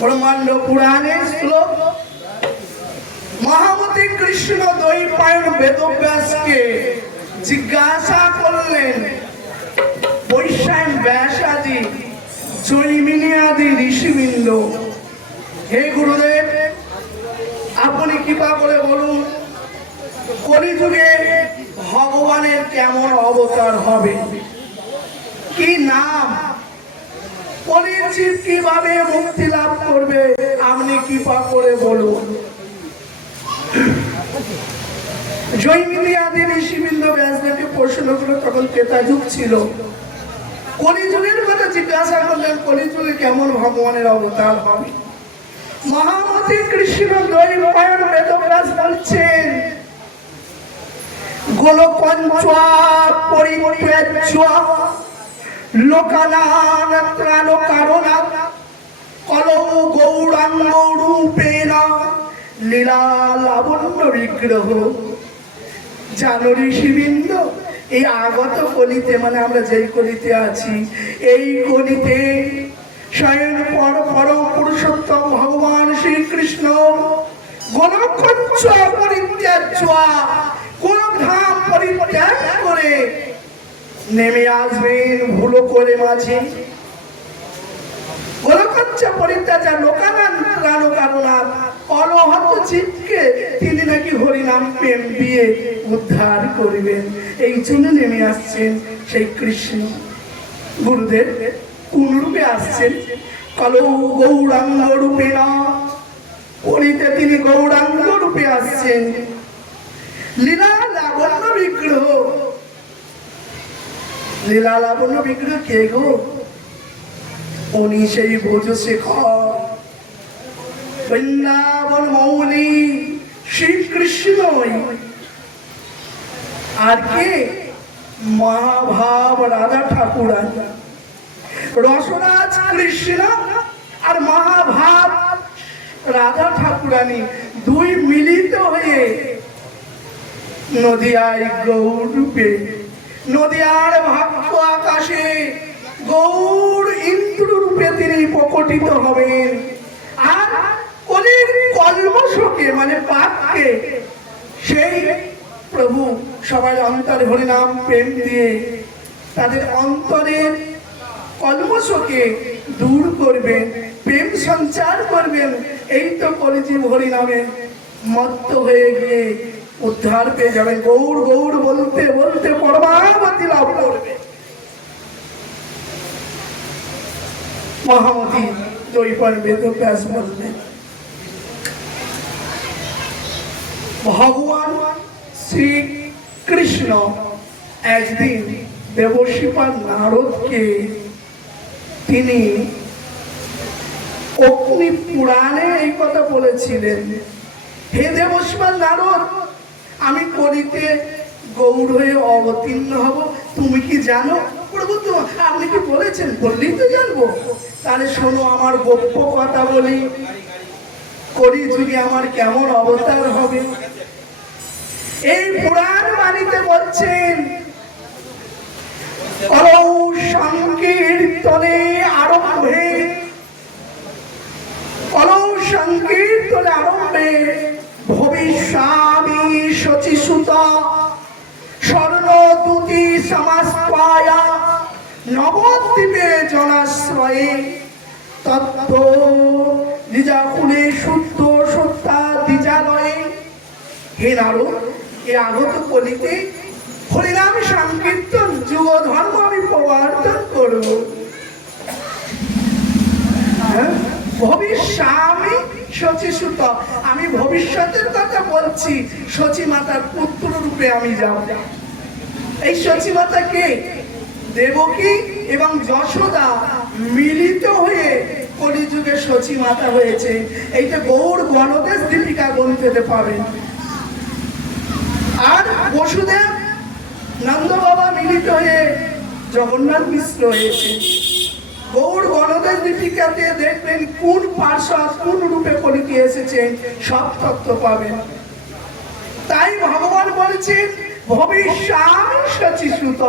ব্রহ্মাণ্ড পুরাণের শ্লোক। মহামতি কৃষ্ণ দ্বৈপায়ন বেদব্যাসকে জিজ্ঞাসা করলেন, বৈশায়ন ব্যাসাদি জৈমিনী আদি ঋষিবৃন্দ, হে গুরুদেব, আপনি কৃপা করে বলুন কলিযুগে ভগবানের কেমন অবতার হবে, কি নাম, কলির জীব কিভাবে মুক্তি লাভ করবে, আপনি কৃপা করে বলুন। জৈমিনী আদি ঋষিবৃন্দ ব্যাসদেবকে প্রশ্ন করলো, তখন ত্রেতা যুগ ছিল, কলিযুগের কথা জিজ্ঞাসা করলেন, কলিযুগে কেমন ভগবানের অবতার হবে। মহামতি কৃষ্ণ দ্বৈপায়ন বেদব্যাস বলছেন, গোলকঞ্চা পরিত্যাজ্য লোকানাং ত্রাণ কারণা কলৌ গৌরাঙ্গ রূপেণ লীলা লাবণ্য বিগ্রহ। জানো ঋষিবৃন্দ, এই আগত কলিতে, মানে আমরা যেই কলিতে আছি, এই কলিতে স্বয়ং পরম পুরুষোত্তম ভগবান শ্রীকৃষ্ণ গোলকঞ্চা পরিত্যাজ্য, গোলকধাম পরিত্যাগ করে নেমে আসবেন ভুলোকরে মাঝে। গোলকঞ্চা পরিত্যাজ্য লোকানাং ত্রাণ কারণা, অলহত জীবকে তিনি নাকি হরিনাম প্রেম দিয়ে উদ্ধার করবেন, এই জন্য নেমে আসছেন সেই কৃষ্ণ। গুরুদেব কোন রূপে আসছেন? কলৌ গৌরাঙ্গ রূপেণ, কলিতে তিনি গৌরাঙ্গ রূপে আসছেন। লীলা লাবণ্য বিগ্রহ, লীলা লাবণ্য বিগ্রহ কে গো? উনি সেই ভোজশেখর বৃন্দাবন মৌলি শ্রীকৃষ্ণই। আর কে? মহাভাব রাধা ঠাকুরানী। রসরাজ কৃষ্ণ আর মহাভাব রাধা ঠাকুরানী দুই মিলিত হয়ে নদিয়ায় গৌর রূপে, নদিয়ার ভাগ্য আকাশে গৌর ইন্দ্র রূপে তিনি প্রকটিত হবেন। আর কলির কলমশকে, মানে পাপকে, সেই প্রভু সবাই অন্তরে হরিনাম প্রেম দিয়ে তাদের অন্তরের কলমশকে দূর করবেন, প্রেম সঞ্চার করবেন। এই তো কলিজীব হরিনামে মত্ত হয়ে গিয়ে উদ্ধার পেয়ে যাবে, গৌর গৌর বলতে বলতে পরমাগতি লাভ করবে। মহামতি দ্বৈপায়ন বেদব্যাস বললেন, ভগবান শ্রীকৃষ্ণ একদিন দেবশ্রীপাদ নারদকে তিনি অগ্নি পুরাণে এই কথা বলেছিলেন, হে দেবশ্রীপাদ নারদ, আমি কলিতে গৌর হয়ে অবতীর্ণ হব, তুমি কি জানো? প্রভু তো আপনি কি বলেছেন, বললেই তো জানবো। তাহলে শোনো, আমার গোপ্য কথা বলি, কলিযুগে আমার কেমন অবতার হবে। এই পুরাণ বাণীতে বলছেন, কলৌ সংকীর্তনে আরম্ভে, কলৌ সংকীর্তনে আরম্ভে ভবিষ্যামি শচীসুত স্বর্ণদূতি সমাস্পায়া নবদ্বীপে জনাশ্রয়ে তত্ত্ব দ্বিজাকুলে শুদ্ধ সত্তা দ্বিজালয়ে। হে নারদ, এ আগত কলিতে হরিনাম সংকীর্তন যুগ ধর্ম আমি প্রবর্তন করব। ভবিষ্যামি শচীসুত, আমি ভবিষ্যতের কথা বলছি, শচী মাতার পুত্র রূপে আমি যাব। এই শচী মাতা কে? দেবকী এবং যশোদা মিলিত হয়ে কলিযুগে শচী মাতা হয়েছে। এইটা গৌড় গণদেশ দীপিকা গ্রন্থেতে পাবেন। আর বসুদেব নন্দ বাবা মিলিত হয়ে জগন্নাথ মিশ্র হয়েছে। গৌড় গণদেশ দীপিকাতে দেখবেন কোন পার্শ্বদ কোন রূপে কলিতে এসেছেন, সব তত্ত্ব পাবেন। তাই ভগবান বলছেন ভবিষ্যামি শচীসুত,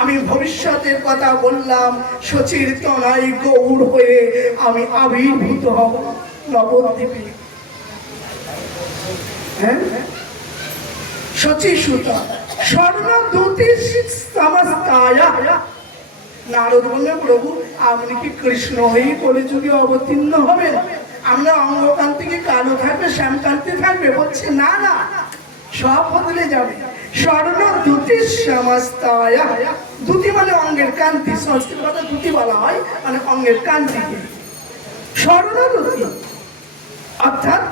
আমি ভবিষ্যতের কথা বললাম, শচীর তনায় গৌড় হয়ে আমি আবির্ভূত হব নবদ্বীপে। হ্যাঁ, শচী সুতা স্বর্ণ দ্যুতি সমস্তায়া। নারদ বললেন, প্রভু আপনি কি কৃষ্ণ হয়ে কলিযুগে অবতীর্ণ হবেন? আমরা অঙ্গকান্তি কি কালো থাকবে, শ্যামকান্তি থাকবে? বলছে না না, সব বদলে যাবে। স্বর্ণ দ্যুতি সমস্তায়া। দ্যুতি মানে অঙ্গের কান্তি, সংস্কৃত কথা দ্যুতি বলা হয়, মানে অঙ্গের কান্তিকে স্বর্ণ দ্যুতি। অর্থাৎ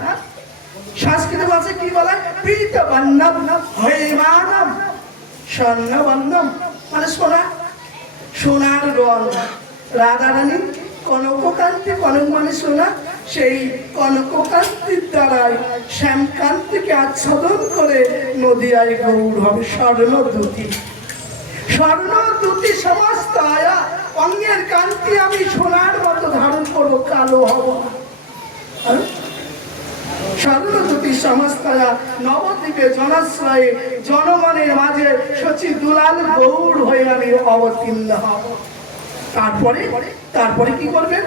সংস্কৃত ভাষায় কি বলা হয়? পীত বর্ণম হৈমানম স্বর্ণবর্ণম, মানে সোনা, সোনার রং। রাধারানী কনককান্তি, কনক মানে সোনা, সেই কনককান্তির দ্বারাই শ্যামকান্তিকে আচ্ছাদন করে নদিয়ায় গৌড় হবে। স্বর্ণ দ্যুতি, স্বর্ণ দ্যুতি সমস্ত আয়া। অঙ্গের কান্তি আমি সোনার মতো ধারণ করবো, কালো হব না। স্বর্ণদ্যুতি সমস্তায়া নবদ্বীপে জনাশ্রয়ে জনগণের মাঝে শচী দুলাল গৌড় হয়ে আমি অবতীর্ণ হব। তারপরে তারপরে কি করবেন?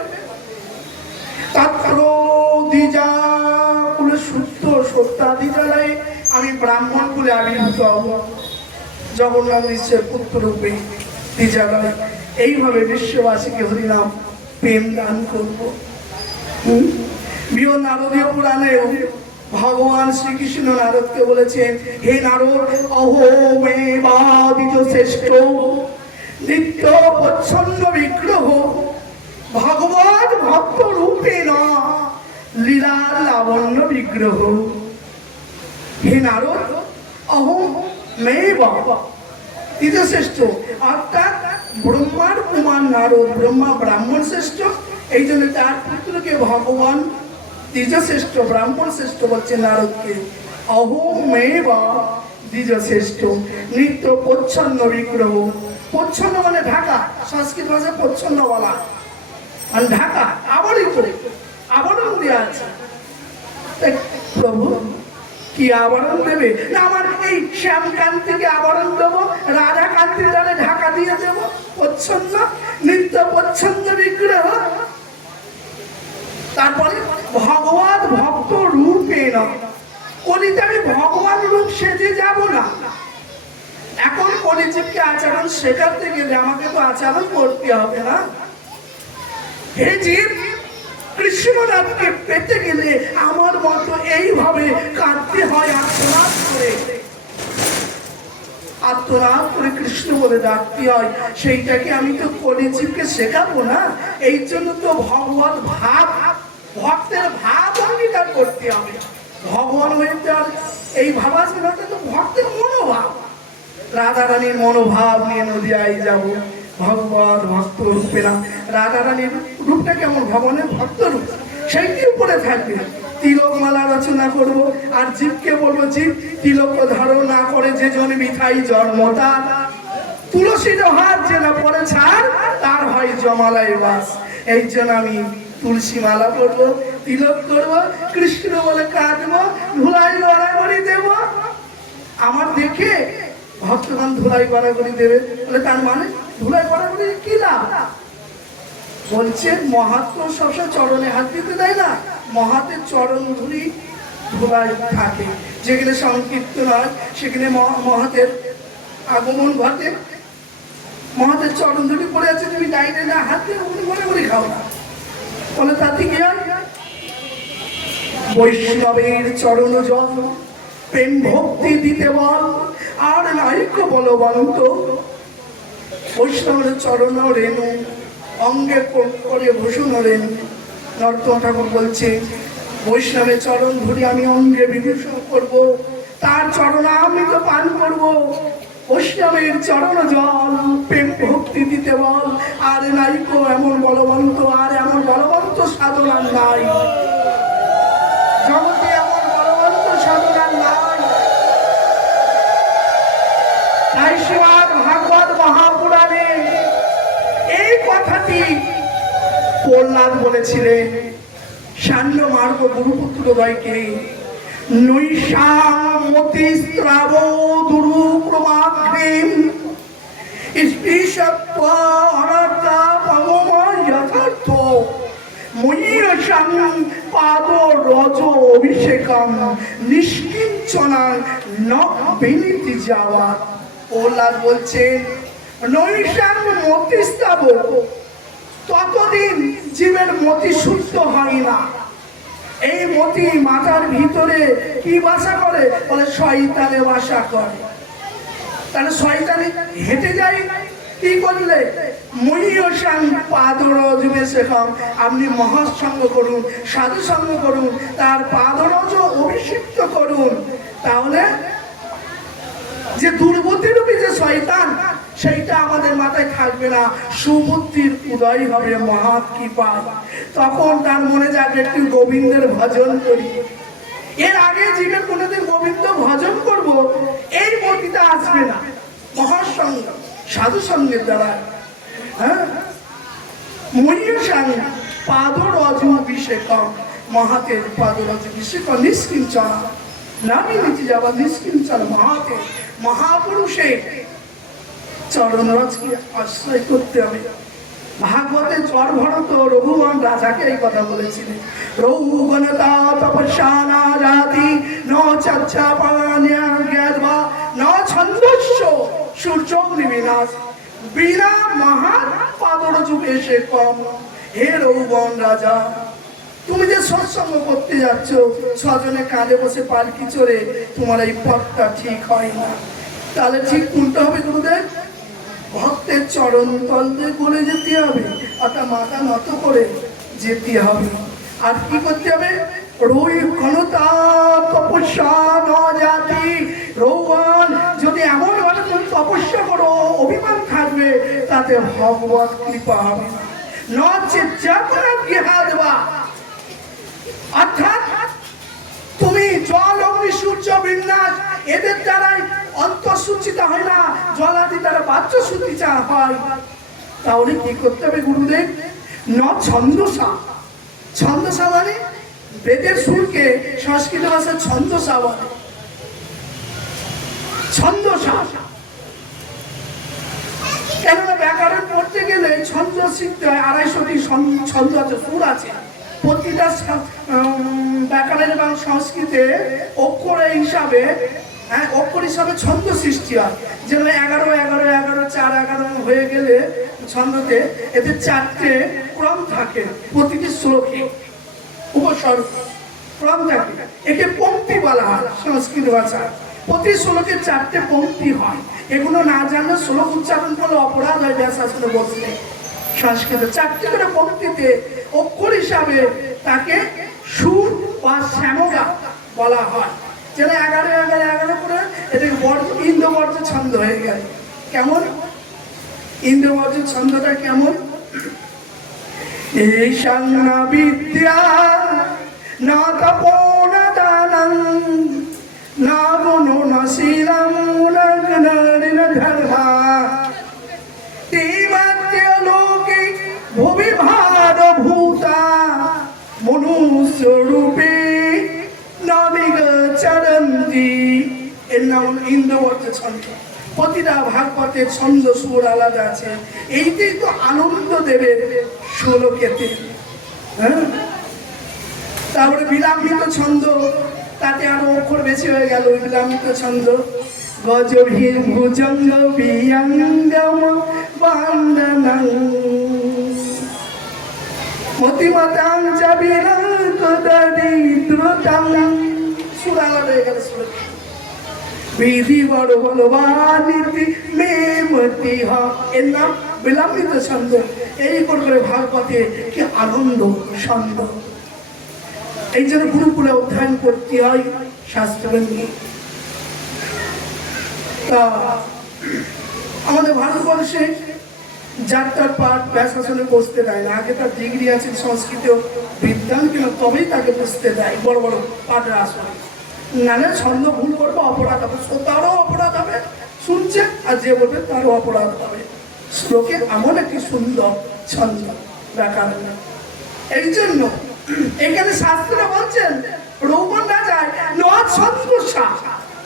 শুদ্ধ সত্যাদি জ্বালায় আমি ব্রাহ্মণ কুলে আবির্ভূত হব, জগন্নাথ নিশ্চয় পুত্র রূপে দ্বিজালয়। এইভাবে বিশ্ববাসীকে হরিনাম প্রেম দান করব। বৃহৎ নারদীয় পুরাণে ভগবান শ্রীকৃষ্ণ নারদকে বলেছেন, হে নারদ, অহোমেবাদিত শ্রেষ্ঠ নিত্য প্রচ্ছন্ন বিগ্রহ ভগবান ভক্ত রূপে না লীলা লাবণ্য বিগ্রহ। হে নারদ, অহোমেবাদিত শ্রেষ্ঠ, অর্থাৎ ব্রহ্মার কুমার নারদ, ব্রহ্মা ব্রাহ্মণ শ্রেষ্ঠ, এই জন্য তার পুত্রকে ভগবান দ্বিজ শ্রেষ্ঠ, ব্রাহ্মণ শ্রেষ্ঠ বলছে নারদকে। অহোমেবা দ্বিজ শ্রেষ্ঠ নিত্য প্রচ্ছন্ন বিগ্রহ। প্রচ্ছন্ন মানে ঢাকা, সংস্কৃত ভাষায় প্রচ্ছন্ন বলা, আর ঢাকা আবরিত, আবরণ দেওয়া আছে। প্রভু কি আবরণ দেবে? না আমার এই শ্যামকান্তিকে আবরণ দেবো, রাধা কান্তির দ্বারা ঢাকা দিয়ে দেবো। প্রচ্ছন্ন, নিত্য প্রচ্ছন্ন বিগ্রহ। তারপরে ভগবান ভক্ত রূপে না, কলিতে আমি ভগবান রূপ সেজে যাব না। এখন কলিজীবকে আচরণ শেখাতে গেলে আমাকে তো আচরণ করতে হবে না? হে জীব, কৃষ্ণনাথকে পেতে গেলে আমার মতো এইভাবে কাঁদতে হয়, আত্মনাদ করে, আত্মনাদ করে কৃষ্ণ বলে ডাকতে হয়। সেইটাকে আমি তো কলিজীবকে শেখাবো না। এই জন্য তো ভগবান ভাব, ভক্তের ভাব অঙ্গীকার করতে হবে। ভগবান হয়ে যার এই ভাব আসবে না, তো ভক্তের মনোভাব। রাধারানীর মনোভাব নিয়ে নদিয়ায় যাব, ভগবান ভক্ত রূপে না। রাধারানীর রূপটা কেমন? ভগবানের ভক্ত রূপ, সেইটি উপরে থাকবে। তিলক মালা রচনা করব, আর জীবকে বলবো, জীব তিলক ধারণ না করে যে জন মিঠাই জন্ম তার, তুলসীর হাত যে না পরে ছাড় তার হয় জমালায় বাস। এই জন্য আমি তুলসী মালা পরবো, তিলক করবো, কৃষ্ণ বলে কাঁদবো, ধুলাই গড়াগড়ি দেব। আমার দেখে ভক্তগণ ধুলাই গড়াগড়ি দেবে, বলে তার মানে ধুলাই গড়াগড়ি কি লাভ? বলছে মহাত্ম সবসময় চরণে হাত দিতে দেয় না, মহাতের চরণ ধুলি ধুলাই থাকে। যেখানে সংকীর্তন হয় সেখানে মহাতের আগমন ঘটে, মহাতের চরণ ধুলি পড়ে আছে, তুমি ডাইনে না হাত দিয়ে গড়াগড়ি খাও না। বলে তাতে কি হয়? বৈষ্ণবের চরণ জল প্রেম ভক্তি দিতে বল, আর নাইক বলবন্ত বৈষ্ণবের চরণ রেণু অঙ্গে করে ভূষণ রেণু। নরোত্তম ঠাকুর বলছে, বৈষ্ণবের চরণ ধরে আমি অঙ্গে বিভূষণ করব, তার চরণ আমি তো পান করব। বৈষ্ণবের চরণ জল প্রেম ভক্তি দিতে বল, আর নাইকো এমন বলবন্ত, আর এমন বলবন্ত সাধনা নাই জগতে, এমন বলবন্ত সাধনা নাই। তাই শ্রীমদ্ ভাগবত মহাপুরাণে এই কথাটি প্রহ্লাদ বলেছিলেন সান্ড মার্গ গুরুপুত্র দ্বয়কে, নৈষামতি স্রাব দুরুক্রমাগ্রেম স্পৃশত্বা অনাত্মা ভগবান যথার্থ ময়ীরসাং পাদ রজ অভিষেকম নিষ্কিঞ্চনা ন বিনীতি যাওয়া। প্রহ্লাদ বলছেন নৈশাং মতিস্তাব, ততদিন জীবের মতি শুদ্ধ হয় না। এই মতি মাথার ভিতরে কি বাসা করে? বলে শয়তানে বাসা করে। তাহলে শয়তানে হেঁটে যায় কি করলে? ময়ীয়সাং পাদরজ অভিষেকম, আপনি মহাসঙ্গ করুন, সাধু সঙ্গ করুন, তার পাদরজ অভিষিক্ত করুন। তাহলে যে দুর্বুদ্ধিরূপী যে শয়তান, সেইটা আমাদের মাথায় থাকবে না, সুবুদ্ধির উদয় হবে মহা কৃপায়। তখন তার মনে যাবে একটু গোবিন্দের ভজন করি। এর আগে জীবের কোনোদিন গোবিন্দ ভজন করব, এই মতিটা আসবে না। মহাসঙ্গ সাধু সঙ্গের দ্বারা ময়ীয়সাং পাদরজ অভিষেকম, মহাতের পাদরজ অভিষেক নিষ্কিঞ্চনা না বিনীতি যাওয়া। নিষ্কিঞ্চন মহাতে মহাপুরুষের চরণ রজকে আশ্রয় করতে হবে। ভাগবতে জ্বর ভরত রঘুবন রাজাকে এই কথা বলেছিলেন, রঘুবনতা তপস্যা না জাতি ন চর্চা পারান্যা জ্ঞাতবা ন ছন্দস্য সূর্যগ্নিবিনাশ বিনা মহান পাদরজ অভিষেকম। হে রঘুবন রাজা, তুমি যে সৎসঙ্গ করতে যাচ্ছ, ছজনে কাঁধে বসে পালকি চড়ে, তোমার এই পথটা ঠিক হয় না। তাহলে ঠিক কোনটা হবে গুরুদেব? ভক্তের চরণ তলতে করে যেতে হবে, অর্থাৎ মাথা নত করে যেতে হবে। আর কি করতে হবে? রই ঘনতা তপস্যা ন জাতি। রৌবান যদি এমন ভাবে তুমি তপস্যা করো, অভিমান থাকবে, তাতে ভগবত কৃপা হবে না। অর্থাৎ তুমি জল অগ্নি সূর্য বিন্যাস এদের দ্বারাই অন্তঃসূচিত হয় না, জলাদি দ্বারা বাহ্য শুদ্ধি হয়। তাহলে কি করতে হবে গুরুদেব? ন ছন্দসা। ছন্দসা মানে বেদের সুরকে সংস্কৃত ভাষায় ছন্দসা বলে। ছন্দসা কেননা ব্যাকরণ পড়তে গেলে ছন্দ শিখতে হয়। 250টি ছন্দ আছে, সুর আছে। প্রতিটা ব্যাকরণ এবং সংস্কৃতে অক্ষর হিসাবে ছন্দ সৃষ্টি হয়। যেমন 11 11 11 4 11 হয়ে গেলে ছন্দতে এতে 4টে ক্রম থাকে। প্রতিটি শ্লোকে উপসর্গ ক্রম থাকে, একে পংক্তি বলা হয় সংস্কৃত ভাষায়। প্রতি শ্লোকে 4টে পংক্তি হয়। এগুলো না জানলে শ্লোক উচ্চারণ করলে অপরাধ হয় ব্যাসাসনে বসলে। সংস্কৃত 4টি করে পংক্তিতে অক্ষর হিসাবে তাকে সুর বা শ্যামগা বলা হয়। যেন 11 11 11 করে এটাকে ইন্দ্রবর্জ্য ছন্দ হয়ে গেল। কেমন ইন্দ্রবর্জ্য ছন্দটা কেমন? এই সংজ্ঞা বিদ্যা না তপন দানং না গুণ না শীলং না জ্ঞানেন ধর্মা তিমাত্য লোকে ভুবি ভার ভূতা মনুষ্য রূপে নাবিগচরন্তি। এর নাম ইন্দ্রবর্জ্য ছন্দ। প্রতিটা ভাগবতের ছন্দ সুর আলাদা আছে। এইটাই তো আনন্দ দেবে শ্লোকেতে। তারপরে বিলম্বিত ছন্দ, তাতে আরো অক্ষর বেশি হয়ে গেল। বিলম্বিত ছন্দ গজভি ভুজঙ্গ বিয়ঙ্গম বন্দনং মতিমতাং চ বিরকদরিদ্রতাং। সুর আলাদা হয়ে গেল। বিধি বড় বলবানীতি মে মতি হ। এর নাম বিলম্বিত ছন্দ। এই করে ভাগবতে কি আনন্দ ছন্দ। এই জন্য গুরুকুলে অধ্যয়ন করতে হয় শাস্ত্রজ্ঞ। তা আমাদের ভারতবর্ষে যাত্রার পাঠ ব্যাসাসনে বসতে দেয় না। আগে তার ডিগ্রি আছে সংস্কৃত বিদ্যান কিনা, তবেই তাকে বসতে দেয় বড় বড় পাঠের আসনে। নালে ছন্দ ভুল করবে অপরাধ হবে, তারও অপরাধ হবে শুনছে, আর যে বলবে তারও অপরাধ হবে। শ্লোকে এমন একটি সুন্দর ছন্দ ব্যাকরণ। এই জন্য এখানে শাস্ত্রে বলছেন রৌবন রাজায় ছন্দসা।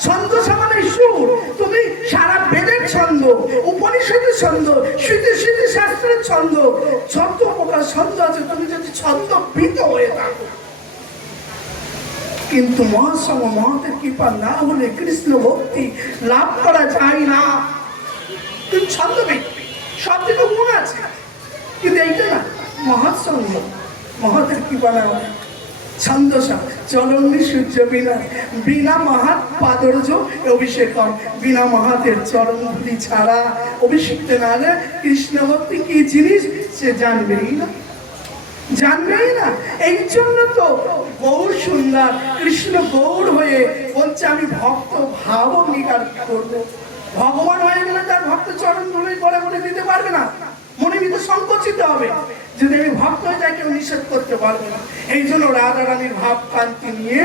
ছন্দসা মানে সুর। তুমি সারা বেদের ছন্দ, উপনিষদের ছন্দ, স্মৃতি স্মৃতি শাস্ত্রের ছন্দ, ছন্দ প্রকার ছন্দ আছে। তুমি যদি ছন্দবিত হয়ে থাকো, কিন্তু মহাসঙ্গ মহাতের কৃপা না হলে কৃষ্ণ ভক্তি লাভ করা যায় না। তুমি ছন্দবিত, সব থেকে গুণ আছে, কিন্তু এইটা না, মহাসঙ্গ মহাতের কৃপা না হলে ছন্দসা চরণী সূর্য বিনা বিনা মহাত পাদর্য অভিষেকম, বিনা মহাতের চরণ ধুলি ছাড়া অভিষিক্ত না হলে কৃষ্ণ ভক্তি কি জিনিস সে জানবেই না, জানবেই না। এই জন্য তো গৌর সুন্দর কৃষ্ণ গৌর হয়ে বলছে আমি ভক্ত ভাব অঙ্গীকার করবো। ভগবান হয়ে গেলে তার ভক্ত চরণ ধুলি করে বলে দিতে পারবে না, মনে ভিতরে সংকোচিত হবে। যদি আমি ভক্ত হয়ে যাই কেউ নিষেধ করতে পারবে না। এই জন্য রাধা রানীর ভাব কান্তি নিয়ে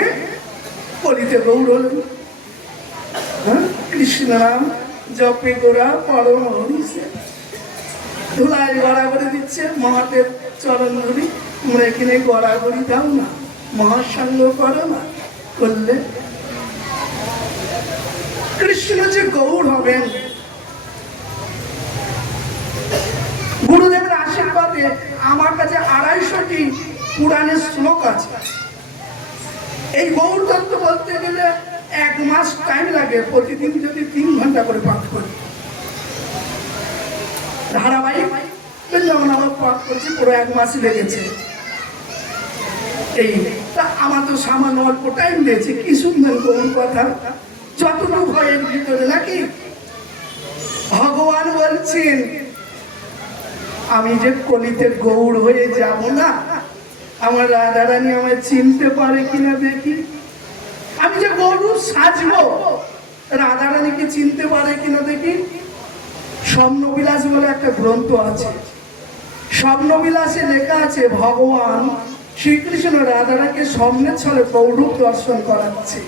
কলিতে গৌর হলেন। কৃষ্ণ নাম জপে গোরা পরম হরিষে, ধুলায় গড়াগড়ি দিচ্ছে মহাদেব চরণ ধরি। তোমরা এখানে গড়াগড়ি দাও না, মহাসঙ্গ করো না, করলে কৃষ্ণ যে গৌর হবেন। গুরুদেবের আশীর্বাদে আমার কাছে 250টি পুরাণের শ্লোক আছে। এই গৌর তত্ত্ব বলতে গেলে 1 মাস টাইম লাগে, প্রতিদিন যদি 3 ঘন্টা করে পাঠ করি ধারাবাহিক, যেমন আমার পাঠ করছি পুরো 1 মাসই লেগেছে। এই তা আমার তো সামান্য অল্প টাইম দিয়েছে, কি সুন্দর গৌর কথা, যতটুকু ভয়ের ভিতরে নাকি। ভগবান বলছেন আমি যে কলিতে গৌর হয়ে যাব না, আমার রাধা রানী আমায় চিনতে পারে কিনা দেখি। আমি যে গরু সাজবো, রাধা রানীকে চিনতে পারে কিনা দেখি। স্বপ্নবিলাস বলে একটা গ্রন্থ আছে, স্বপ্নবিলাসে লেখা আছে ভগবান শ্রীকৃষ্ণ রাধা রানীকে স্বপ্নের ছলে গৌরূপ দর্শন করাচ্ছে।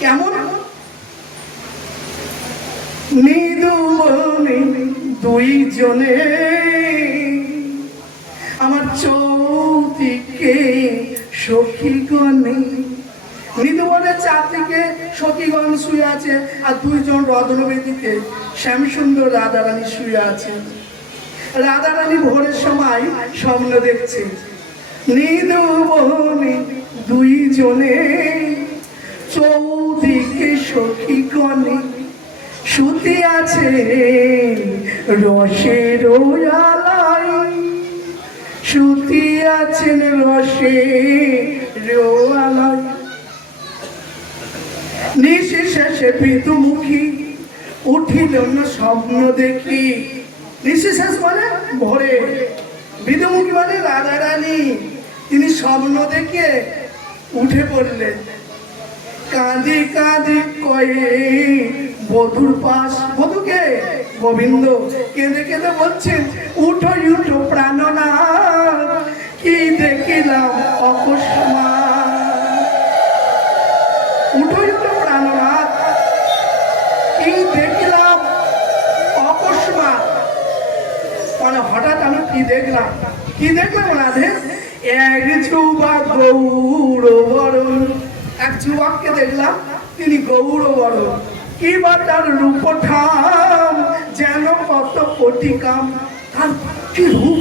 কেমন? নিদুবনে 2 জনে আমার চৌদিকে সখীগণে। নিদুবনের চারদিকে সখীগণ শুয়ে আছে, আর 2 জন রত্নবেদীতে শ্যামসুন্দর রাধা রানী শুয়ে আছে। রাধা রানী ভোরের সময় স্বপ্ন দেখছে, নিদুবনে 2 জনে চৌদিকে সখীগণে শুতে আছে রসের আলাই, শুতে আছেন রসের আলাই। নিঃশেষে পিতুমুখী উঠিল না স্বপ্ন দেখি। নিঃশেষ মানে ভোরে, বিদুমুখী মানে রাধা রানী, তিনি স্বপ্ন দেখে উঠে পড়লেন। কাঁদি কাঁদি কয়ে বধুর পাশ, বধুকে গোবিন্দ কেঁদে কেঁদে বলছেন উঠো উঠো প্রাণনাথ, কি দেখিলাম অকস্মাৎ। উঠো উঠো প্রাণনাথ, কি দেখিলাম অকস্মাৎ, মানে হঠাৎ আমি কি দেখলাম। কি দেখলাম রাধে? 1 যুবক গৌর বরণ, 1 যুবককে দেখলাম, তিনি গৌর বরণ। কি বা তার রূপঠাম যেন কত কোটি কাম। তার কি রূপ,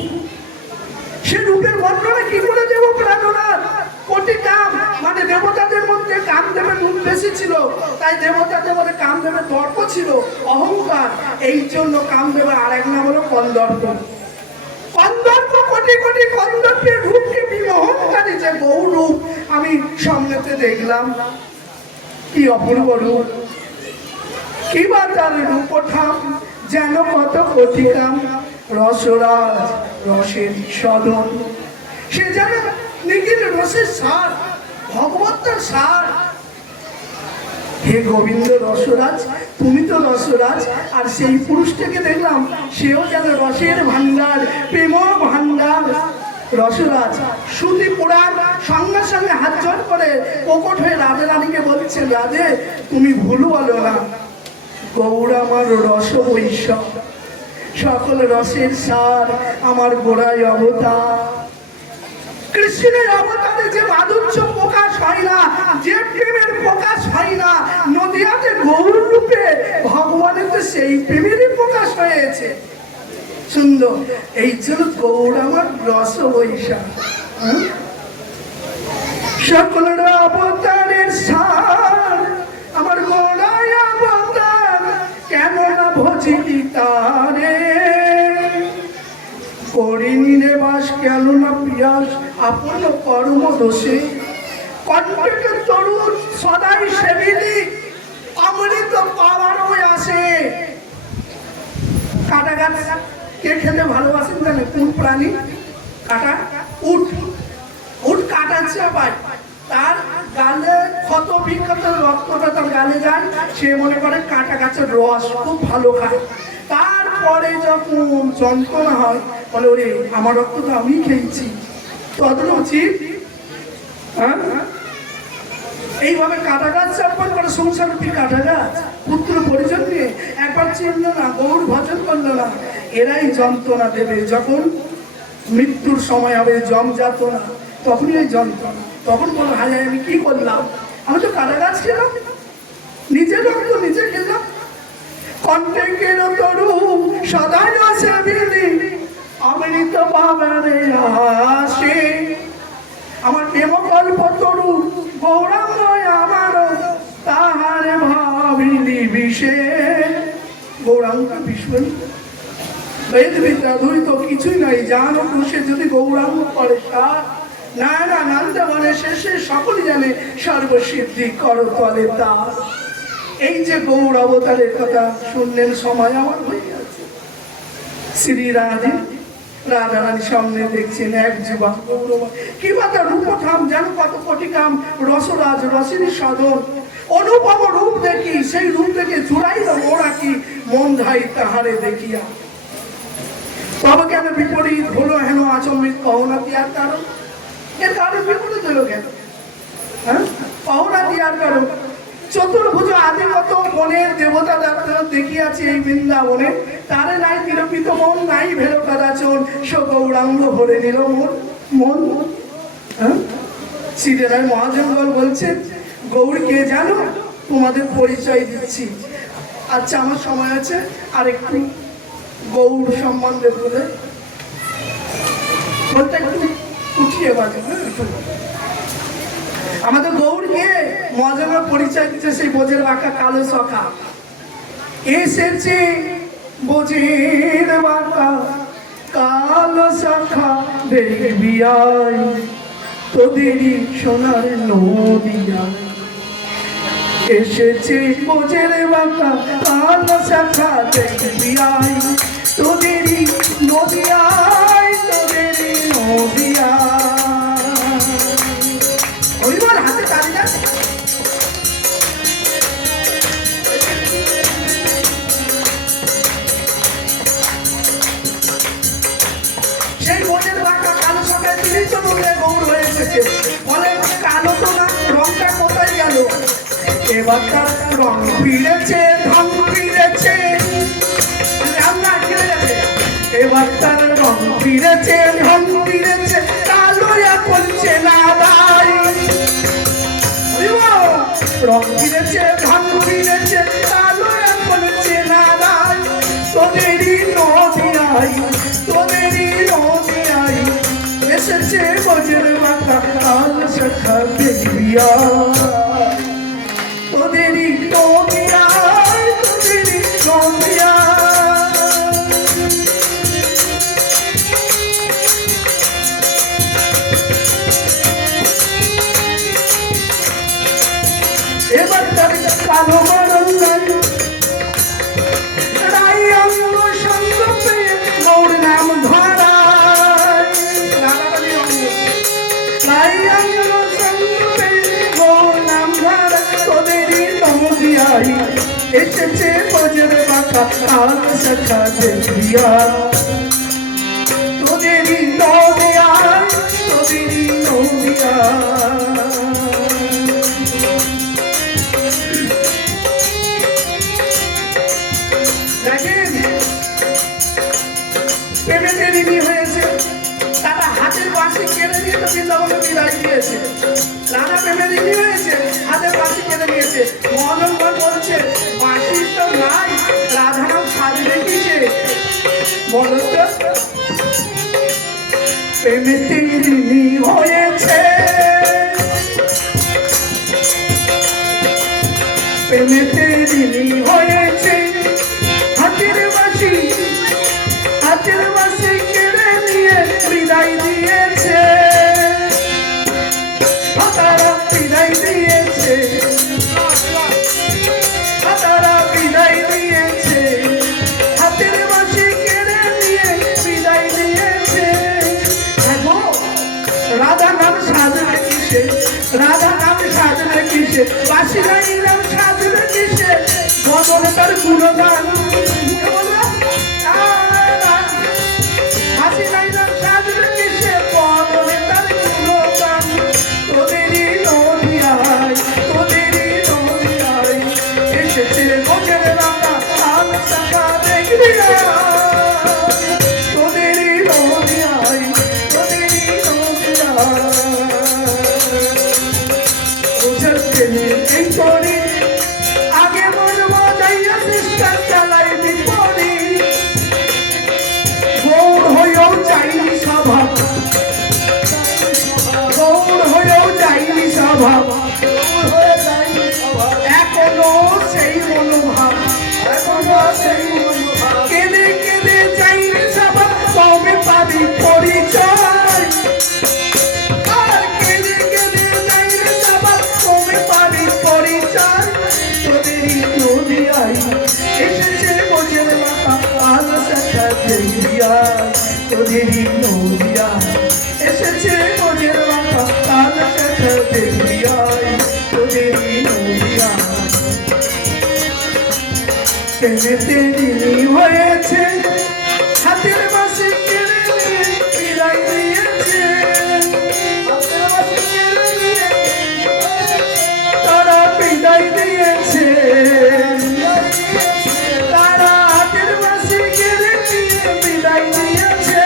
সে রূপের বর্ণনা কি করে দেব প্রাণনাথ? কোটি কাম মানে দেবতাদের মধ্যে কামদেবের রূপ বেশি ছিল, তাই দেবতাদের মধ্যে কামদেবের দর্প ছিল, অহংকার। এই জন্য কামদেবের আরেক নাম হলো কন্দর্প। কন্দর্প কোটি কোটি কন্দর্পের রূপকে বিমোহনকারী যে গৌর রূপ আমি সামনেতে দেখলাম, কি অপূর্ব রূপ। কি বা তার রূপঠাম যেন কত কোটি কাম, রসরাজ রসের সদন। সে যেন নিজের রসের সার, ভগবত্তার সার। হে গোবিন্দ রসরাজ, তুমি তো রসরাজ। আর সেই পুরুষটাকে দেখলাম, সেও যেন রসের ভান্ডার, প্রেম ভান্ডার। রসরাজ শ্রুতি পুরাণ সঙ্গে সঙ্গে হাত জোড় করে প্রকট হয়ে রাধা রানীকে বলছেন, রাধে তুমি ভুল বলো না, গৌর আমার রস বৈশব, সকল রসের সার, আমার গোড়ায় অবতার। কৃষ্ণের অবতারে যে মাধুর্য প্রকাশ হয় না, যে প্রেমের প্রকাশ হয় না, নদিয়াতে গৌর রূপে ভগবানের তো সেই প্রেমেরই প্রকাশ হয়েছে। সুন্দর, এই জন্য গৌর আমার রস বৈশাখ। সকলের অবতারের সার আমার গৌরাই অবতার, কেন না ভজিলি তারে, করিনি রে বাস কেন না পিয়াস আপন কর্ম দোষে, কণ্ঠের তরুণ সদাই সেবিলি অমৃত পাওয়ারও আসে। কাটা গাছ কে খেতে ভালোবাসেন জানেন? কোন প্রাণী? কাটা। উট। উট কাটাচ্ছে আবার তার গালে ক্ষত বিক্ষত রক্তটা তার গালে যায়, সে মনে করে কাটা গাছের রস খুব ভালো খায়। তারপরে যখন যন্ত্রণা হয় বলে ওরে আমার রক্ত তো আমি খেয়েছি, তখন উচিত। হ্যাঁ, এইভাবে কাটা গাছ চাপন করে সংসারী কাটা গাছ পুত্র পরিজন নিয়ে একবার চিনল না, গৌর ভজন করলো না, এরাই যন্ত্রণা দেবে। যখন মৃত্যুর সময় হবে জম যাতনা, তখনই এই যন্ত্রণা। তখন বলো হায় আমি কি করলাম, আমি তো কাটা গাছ খেলাম, নিজের রক্ত নিজে খেলাম। কণ্ঠে কেন তরু সদাই আসে বিলি অমৃত পাবারে আসে, আমার প্রেম গল্প তরু গৌরাঙ্গ আমার তাহারে ভাবিলি বিষে। গৌরাঙ্গ বিষ্ণু বেদ বিদ্যা ধরিত কিছুই নাই, জানো সে যদি গৌরাঙ্গ করে সার না না নানতে মানে শেষে সকলে জানে সর্বসিদ্ধি করো তলে তার। এই যে গৌর অবতারের কথা শুনলেন, সময় আমার হয়ে গেছে। শ্রী রাধারানীর সামনে দেখছেন এক যুবক গৌরব, কি বা তার রূপধাম যেন কত কোটি কাম, রসরাজ রসিনী সাধন, অনুপম রূপ দেখি, সেই রূপ দেখে জুড়াইল ওরা কি মন ধাই তাহারে দেখিয়া। তবে কেন বিপরীত হলো হেন আচম্বিত কহনা দিয়ার কারণ, এর কারণ বিপরীত হলো কেন? হ্যাঁ, কহনা দিয়ার কারণ চতুর্ভুজ আদিগত বনের দেবতা দেবতা দেখিয়াছি এই বৃন্দাবনে, তারে নাই নিরূপিত মন, নাই ভেল কাদাচন, সো গৌরাঙ্গ ভরে নিল মন মন। শ্রীরায় মহাজঙ্গল বলছে গৌরকে জানো, তোমাদের পরিচয় দিচ্ছি। আচ্ছা আমার সময় আছে, আর একটু গৌর সম্বন্ধে বলে বলতে একটু উঠিয়ে বাজে। আমাদের গৌরকে মজার পরিচয় দিচ্ছে সেই বোঝের বাঁকা কালো সখা এসেছে, বোঝের বাঁকা কালো সখা দেখবি আয় তোদেরই সোনার নদিয়া। এসেছে বোঝের বাঁকা কালো সখা দেখবি আয় তোদেরই নদিয়ায়, তোদেরই নদিয়া। হাতে তালি না, সেই বোনের বাঁকা কালো সকালে তিনি তো বললে গৌর হয়ে এসেছে, বলে কালো তো না, রংটা কোথায় গেল? এবার তার রং ফিরেছে, ঢং ফিরেছে, এবার তার রং ফিরেছে, ঢং ফিরেছে, কালো করছে না ভাই। রং ফিরেছে, ঢং ফিরেছে, কালো করছে না ভাই। তোদেরই নদিয়ায়, তোদেরই নদিয়ায় এসেছে বোঝের বাঁকা কালো সখা দেখবি আয়, তোদেরই নদিয়ায়, তোদেরই নদিয়ায়। এবার তার কালো বরণ রাই অঙ্গ সঙ্গ পেয়ে গৌর নাম ধরায়, রাই অঙ্গ সঙ্গ পেয়ে গৌর নাম ধরায়, তোদেরই নদিয়ায় এসেছে বোঝের বাঁকা কালো সখা দেখবি আয়, তোদেরই নদিয়ায়, তোদেরই নদিয়ায়। প্রেমে দেরি হয়েছে, তারা হাতের বাঁশি কেড়ে নিয়ে তো বিদায় দিয়েছে। রাধা প্রেমে ঋণী হয়েছে, হাতে বাঁশি কেটে নিয়েছে। মদনমোহন বলছে বাঁশি তো নাই, রাধা নাম সাজবে কিসে? বলো তো। প্রেমেতে ঋণী হয়েছে, প্রেমেতে ঋণী হয়েছে, হাতের বাঁশি কেড়ে নিয়ে বিদায় দিয়েছে। তারা বিদায় দিয়েছে, তারা বিদায় দিয়েছে, হাতের বাঁশি কেড়ে নিয়ে বিদায় দিয়েছে। রাধা নাম সাজবে কিসে, রাধা নাম সাজবে কিসে, বাঁশি নাই নাম সাজবে কিসে? বদলে তার গুণগান, বাঁশি নাই নাম সাজবে কিসে? বদলে তার গুণগান। তোদেরই নদিয়ায়, তোদেরই নদিয়ায় এসেছে মোচের রাধা, আম শাখা দেখবি না। তোদেরই নদিয়ায়, তোদেরই নদিয়ায় এই করি আগে বলবো যাইয়া চেষ্টা চালাই বিপরী। গৌর হয়েও যাইনি স্বভাব, গৌর হয়েও যাইনি স্বভাব, এখনো সেই মনোভাব, এখনো সেই মনোভাব। কেঁদে কেঁদে যাইনি স্বভাব, কবে পাবি পরিচয়? আর কেঁদে কেঁদে যাইনি স্বভাব, কবে পাবি পরিচয়? তোদেরই নদিয়ায় এসেছে মোচের মাথা, আজ শাখা দেখবিয়ায়। তোদেরই নদিয়ায় এসেছে মোচের মাথা, আজ শাখা দেখবিয়ায়। তোদেরই নদিয়ায় প্রেমেতে ঋণী হয়েছে, হাতের বাঁশি কেড়ে নিয়ে বিদায় দিয়েছে। হাতের বাঁশি কেড়ে নিয়ে তারা বিদায় দিয়েছে, তারা হাতের বাঁশি কেড়ে নিয়ে বিদায় দিয়েছে,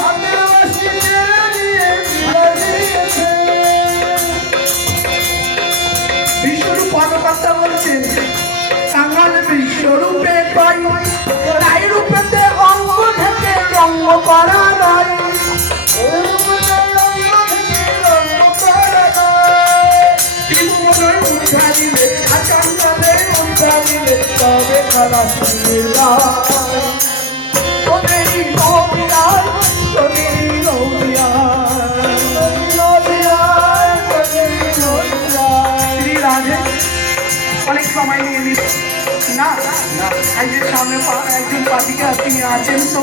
হাতের বাঁশি কেড়ে নিয়ে বিদায় দিয়েছে। বিশ্বরূপ পদকর্তা বলছেন কাঙাল বিশ্বরূপে পাই, রাই রূপেতে অঙ্গ থেকে রঙ্গ করা নাই। উঠা দিলে আচন্দনে উঠা দিলে তবে খালাস তোদেরই নদিয়ায়, তোদেরই নদিয়ায়, নদিয়ায়, তোদেরই নদিয়ায়। শ্রী রাধে অনেক সময় নিয়ে নিচ্ছে না, এই যে সামনে একজন পাতিকা তিনি আছেন, তো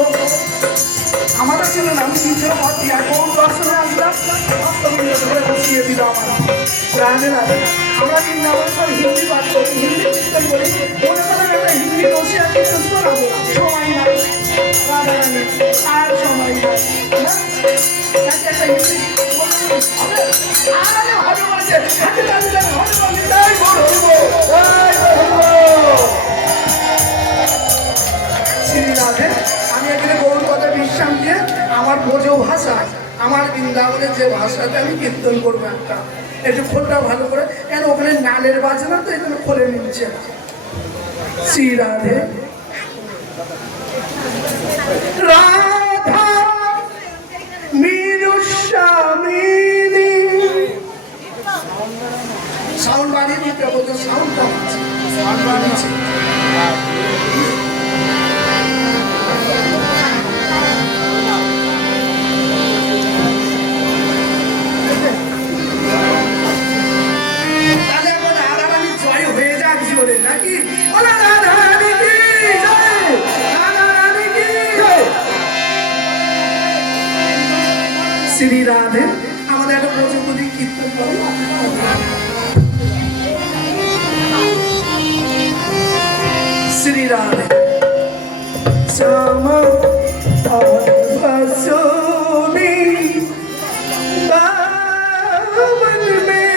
আমাদের ছিল না, আমি তিনজন পাতি এখন দর্শনে আসলাম, ধরে বসিয়ে দিল আমার। রাধে রাধে। আমরা বৃন্দাবন সব হিন্দি পাঠ করি, হিন্দি কীর্তন করি, মনে করেন একটা হিন্দি বসে আর কীর্তন শোনাবো, সময় নাই রাধা রানী, আর সময় নাই একটা হিন্দি আরে হবে বলেছে, হাতে দাবি দাবি হবে বলে তাই বলবো, তাই বলবো। শ্রী রাধে। আমি এখানে গৌর কথা বিশ্রাম দিয়ে আমার বোঝো ভাষা, আমার বৃন্দাবনের যে ভাষাটা আমি কীর্তন করবো একটা, একটু খোলটা ভালো করে, কেন ওখানে নালের বাজনা তো এখানে খোলে নিচ্ছে। শ্রী রাধে। রাধা মিরুস্বামিনী, সাউন্ড বাড়িয়ে দিতে বলতো, সাউন্ড কম আছে, সাউন্ড বাড়িয়েছে। নাকি শ্রী রাধে। আমাদের একটা প্রচুর কীর্তন করে শ্রী রাধে। শ্যামা बसोमी बावन में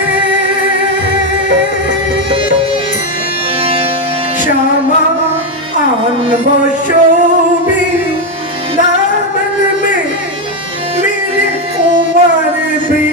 श्यामा आन बसोमी दामन में मेरी उम्र भी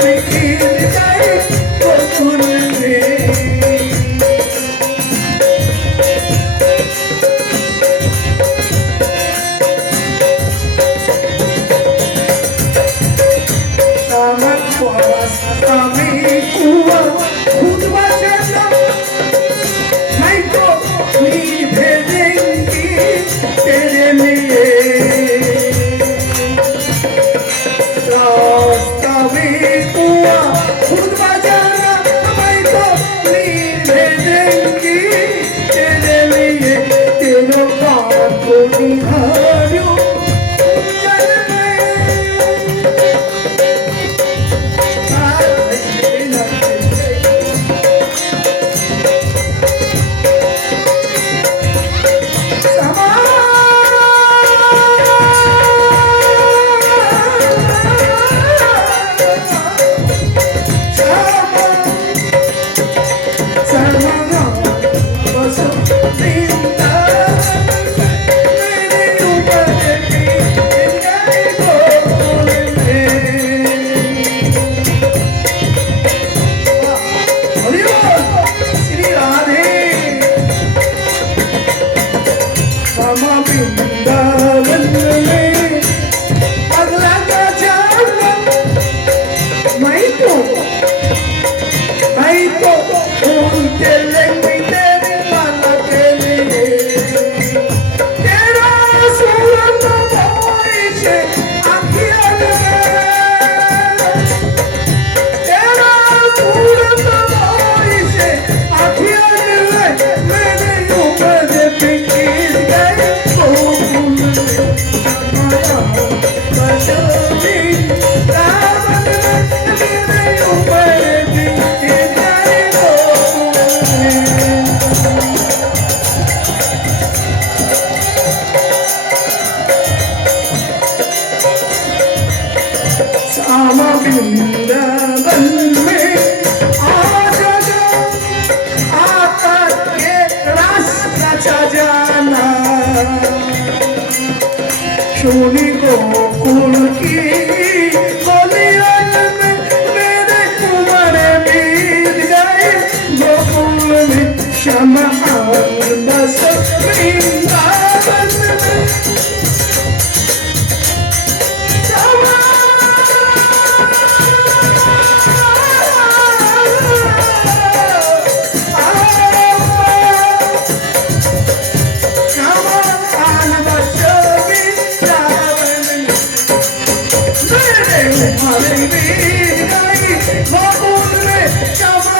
पिकीर गए गोकुल में सोनी गोकुल की गलियन में मेरे कुंवर बीत गए गोकुल में श्यामा बस वृंदावन में गोकुल में श्यामा